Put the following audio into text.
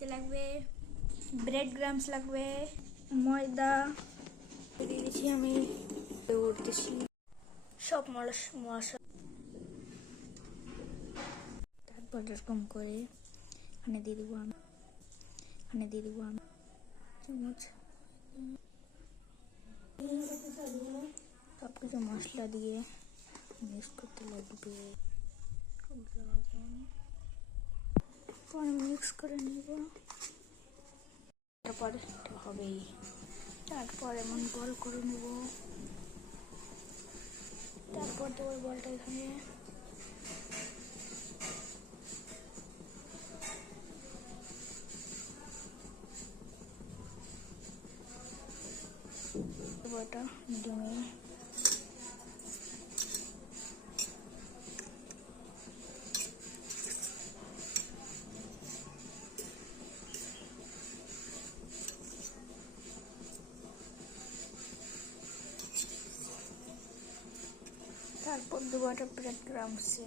নিতে লাগবে, bread grams লাগবে, ময়দা দিয়ে দিয়েছি আমি, উঠতেছি সব মশলা। তারপর এরকম করে এখানে দিয়ে দেবো আমি, চামচ সব কিছু মশলা দিয়ে মিক্স করতে লাগবে। মিক্স করে নেব, তারপর হবেই। তারপর এমন বল করে নেব, তারপর দেবো বলটা এখানে। বলটা ডিমে তারপর দেবো একটা ব্রেড ক্রাম্বসে।